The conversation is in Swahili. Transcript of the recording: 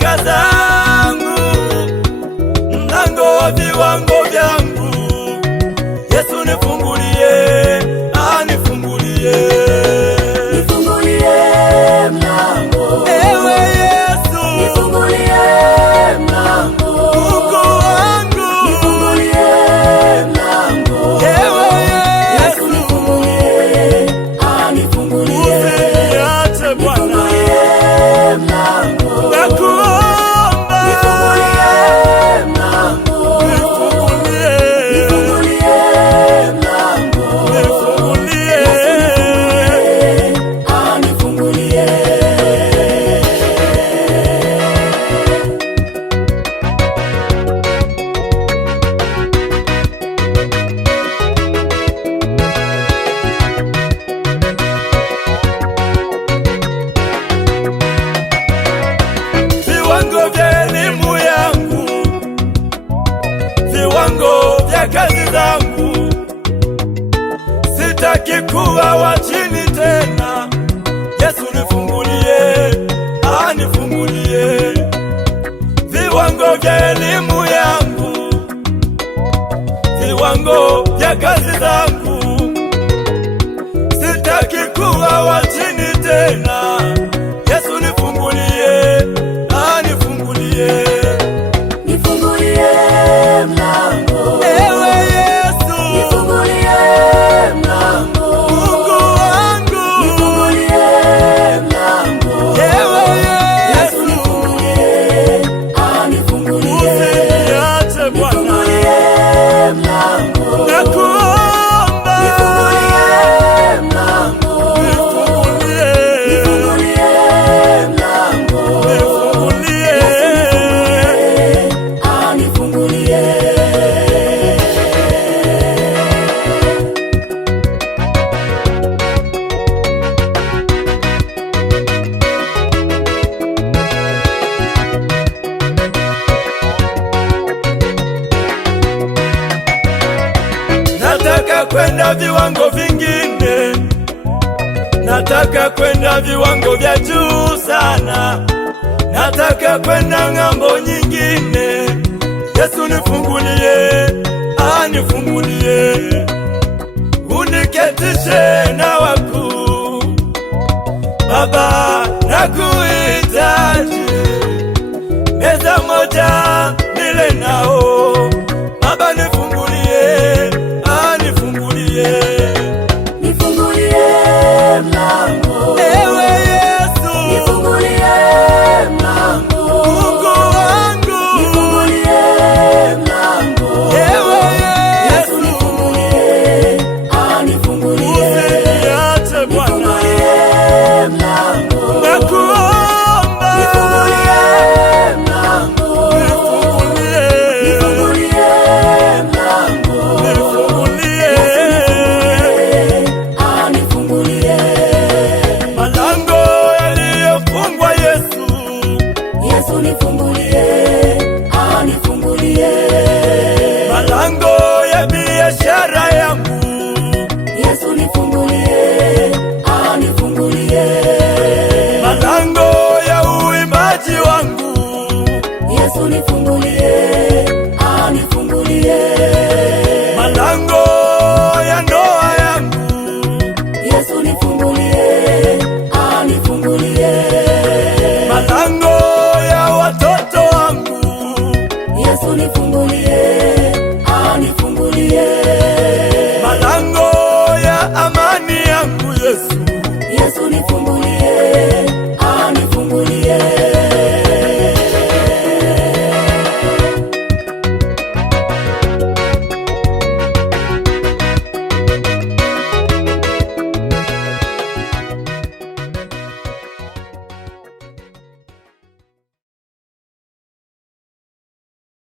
baraka zangu, mlango wa viwango vyangu. Yesu nifungulie, nifungulie, nifungulie mlango. Ewe Yesu, nifungulie mlango. Mungu wangu, nifungulie mlango. Ewe Yesu, nifungulie, nifungulie. Usiniache Bwana, nifungulie mlango. nakuomba, nifungulie mlango. nifungulie, nifungulie mlango. nifungulie, nifungulie. viwango vya elimu yangu, viwango vya kazi zangu. Sitaki kuwa wa chini tena. Yesu nifungulie, nifungulie viwango vya elimu yangu, viwango vya kazi zangu. Sitaki kuwa wa chini tena. Yesu nifungulie, nifungulie, nifungulie mlango. Ewe Yesu, nifungulie mlango. Mungu wangu, nifungulie mlango. Ewe Yesu, nifungulie, nifungulie. usiniache Bwana, nifungulie mlango. nakuomba, nifungulie mlango. nifungulie, nifungulie mlango. nifungulie, nifungulie. nataka kwenda viwango vingine, nataka kwenda viwango vya juu sana, nataka kwenda ng'ambo nyingine. Yesu nifungulie, nifungulie, uniketishe na wakuu. Baba nakuhitaji, meza moja nile nao.